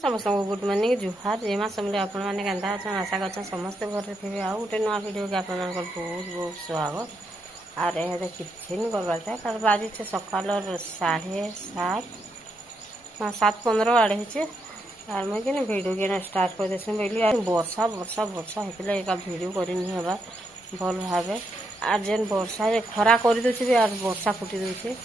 समस्त good morning जुहार जेमा समले आपण मैंने केन्ता अच्छा आशा कर समस्ते घर थे आउ गोटे नुआ भिडियो के आप बहुत बहुत स्वागत आर ये किसी नहीं करवार था आज सकाल 7:30 आड़े हे आर मुझे भिडियो के स्टार्ट कर देसी बोली वर्षा वर्षा वर्षा होता एक भिडियो करनी हवा भल भाव आर जेन वर्षा खरा कर दूसरी आर वर्षा फुटी दूसरी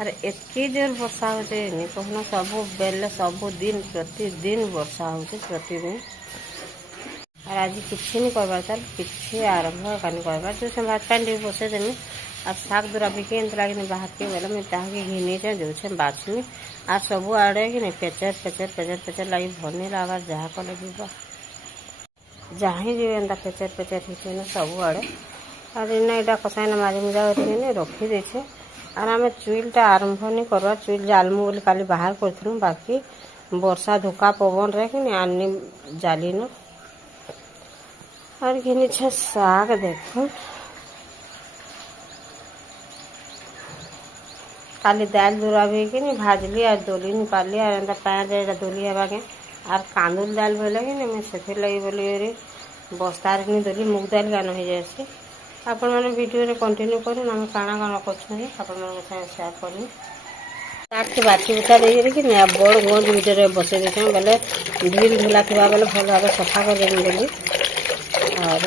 अरे एतकी जोर वर्षा होते कहना सब बेले सब दिन प्रतिदिन वर्षा होते प्रतिदिन और आज किसी नहीं करवार तार किसी आरंभ कानी करवार जो से भात पानी बसे देमी और शाग दूरा बिके एंत लगे बाहर के बोले मुझे ताकि घिनी जो बाछमी और सब आड़े कि पेचर पेचर पेचर पेचर लगे भरनी लगा जहाँ कले जीवा जहाँ जी एंता पेचर पेचर होते सब आड़े और इन्ना यहाँ कसाई मारी मुजा रखी देछे और आम चुईलटा आरंभ नहीं करवा चुईल जालमु बोली काली बाहर कर बाकी वर्षा धोका पवन रे कि आनी जाली न और घिनी छे साग देखो काली दाल दूरा भी कि भाजली और दोली नहीं पाली और एंता पैर जाए दोली हवा के और कांदुल दाल बोले कि मुझे से लगी बोली बस्तार नहीं दोली मुग दाल गान हो जाए आपण मैंने वीडियो कंटिन्यू करूँ आम काଣା काଣା कर सेयार करूँ के बाटी बुटा दे कि बड़ गंज भितर बसई देते बोले ढिल ढुला थी बोले भल भाव सफा करदेमी बोली और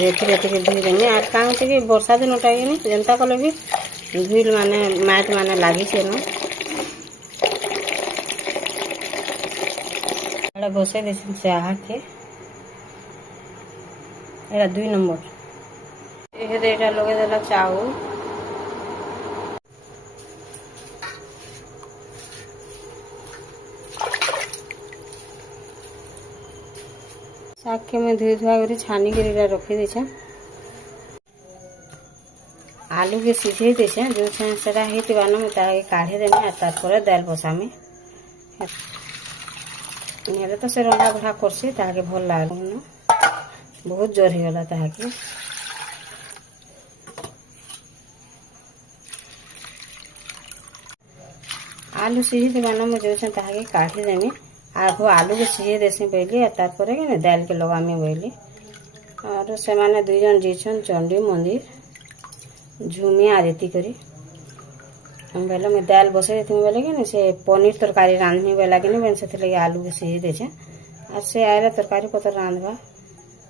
रेती रेती धुईदेमी आर क्या होती कि वर्षा दिनटा कि जेनता कले भी धुईल माने माट माने लगी न बसई दे चाह के 2 नंबर ये लगे देला चाउल शाग के मैं धुई धुआ कर छानी कर रखी देछे आलू के सीझे देछे जो सेटा हेतिबा न मैं ताके काढ़े देमी आ तार दाल बसामी नेरे तो से रंधा बढ़ा करसी ताके भल लागल न बहुत जोर हो गला ताके आलू सीझी देवा न मुझे ताके काढ़ी देमी आगो आलू के सीझे देसी बोली तार कि दाल के लगामी बोली और से माने 2 जन जीछन चंडी मंदिर झुमी आरती करी बोले मुझे दाल बसई देती बोले कि से पनीर तरकारी रांधमी बोला कि नहीं से लगे आलू के सीझे देछे और से आए तरकारी पतर रांधवा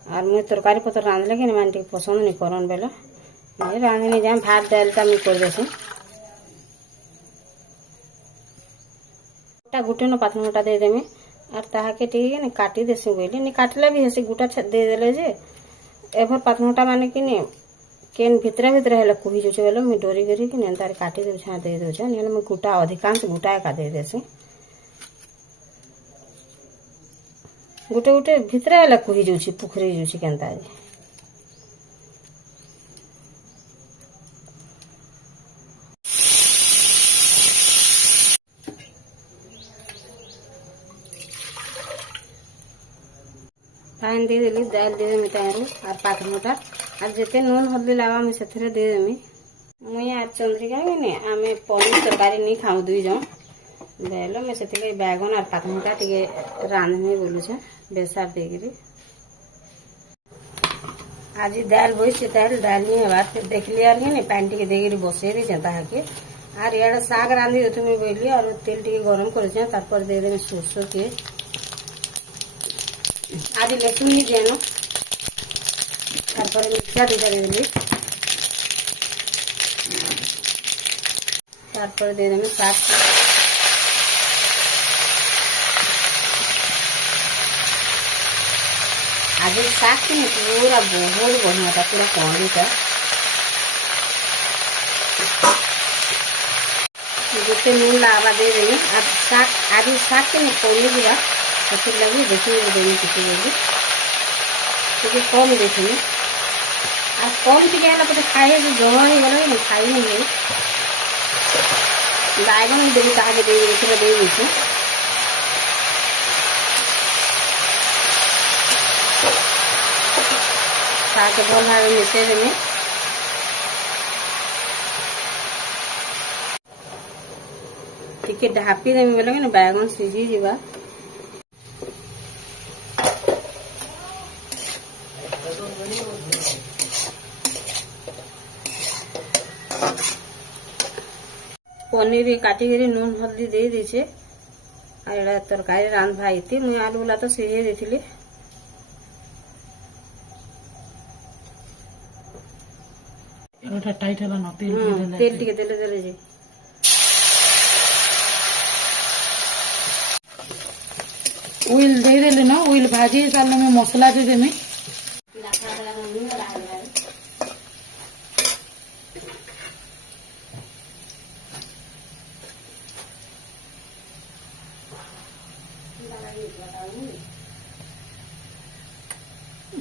और मुझे तरकारी पतर रांधले कि मैंने पसंद नहीं करन बोले नहीं रांधनी जाए भात दालटा मुझे कर देसी गुटे न पातनटा देदेमी और ताके टी काटी देसी बोली नहीं काटले भी हेसी गुटा दे देले जे एभर पातनटा माने कि केन भितरे भितरे हेले कुही जो बोले मुझे डोरी करी कि तार काटी दे छा दे दे नहीं मुझे गुटा अधिकांश गुटा एका दे देसी गुटे गुटे भितरे हेले कुही जो पुखरी जो केनता पानी दे देली दाल दे देमी तारू और पातमुटा और जिते नून हल्दी लावा मुझे से दे देमी मुई आज चंद्रिका कि आम पनीर तरकारी नहीं खाऊ 2 जन बोले मुझे से बैगन और पातमुटा टे रांधमी बोलुछे बेसार देकरी आज दाल बस दाल नहीं हबार देख लिया नहीं पानी टे देकरी बसई दी ताके और इे शाग रांधि देमी बोली और तेल टे गरम कर दे देमी सोरसो के आज लसुन नहीं देनो तारपर मिर्चा दीटा देली तारपर दे देमी शाग आज शाग की पूरा बहुत बढ़िया था पूरा कौड़ीटा गोटे नून लावा दे देमी और शाग आज शाग के कमी दिया तो लगी देखी देनी किसी कम देखी और कम टे पे खाए जमा हो गला खाई नहीं गई बैगन देवी ताके दे देखे ताके भल भाव मिसई देमी टिके ढापी देमी बोले कि बैगन सीझी जीवा पनीर काटिक नून हल्दी दे दीचे आ तरकारी रांधवा इति मुई आलू वाला तो सिझे देथिली एटा टाइट हला न तेल टिके देले देले जे ऑयल दे देले ना ऑयल भाजी साल में मसला दे देमे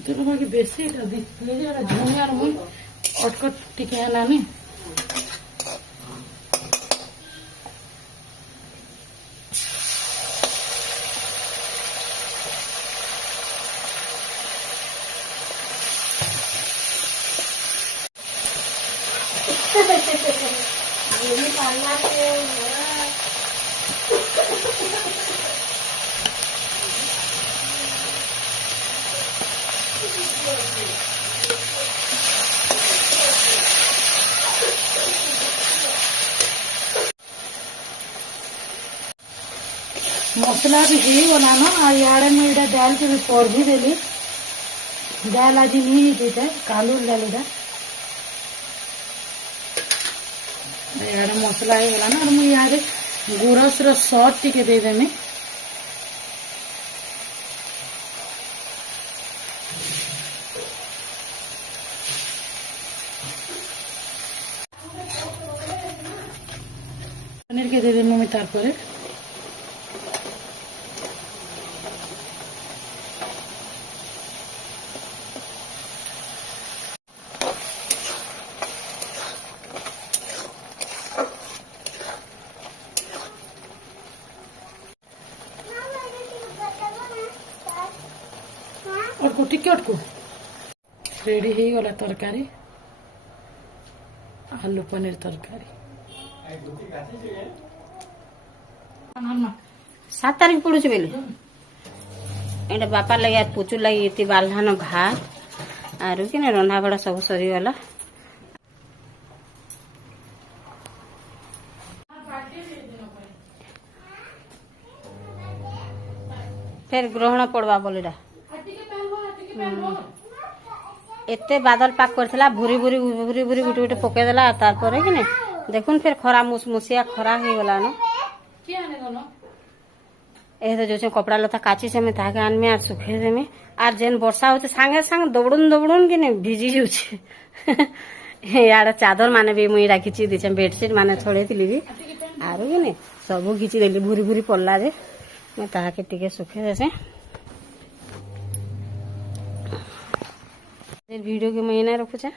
चलो बाकी बेसी एटा देखले जे एटा झुनियार मुई अटकट टिके हला ने मसला भी ही बनाना और यार में इधर दाल के भी पौड़ भी देली दाल आज नहीं देते कालू डालेगा यार मसला ही गला ना और मुझे यार गुरस रो सॉस टिके दे देने पनीर के दे देने में तारपरे अटको टिके अटको रेडी हो गला तरकारी आलू पनीर तरकारी 7 तारीख पड़ुछ बेले एटा बापा लगे आज पुचु लगे इति बाल्हान भात आरु कि ना रंधा बड़ा सब सरी वाला फिर ग्रहण पड़वा बोलेरा एते बादल पाक करथिला भूरी भूरी भूरी भूरी गुटे गुटे पके देला तार कि ने देखुन फिर खरा मुसमुसिया खरा हो गला न ए तो जो कपड़ा लता काची से में ताके आन में आर सुखे दे में आर जेन वर्षा होते सांगे सांग दौड़ुन दौड़ुन कि ने भिजी जाउछे यार चादर माने भी मुई राखिची दिछे बेडशीट माने छोड़े थिली भी आरो कि ने सब घिची देली भूरी भूरी पल्ला जे मैं ताके टिके सुखे देसे वीडियो के महीना रखुछे।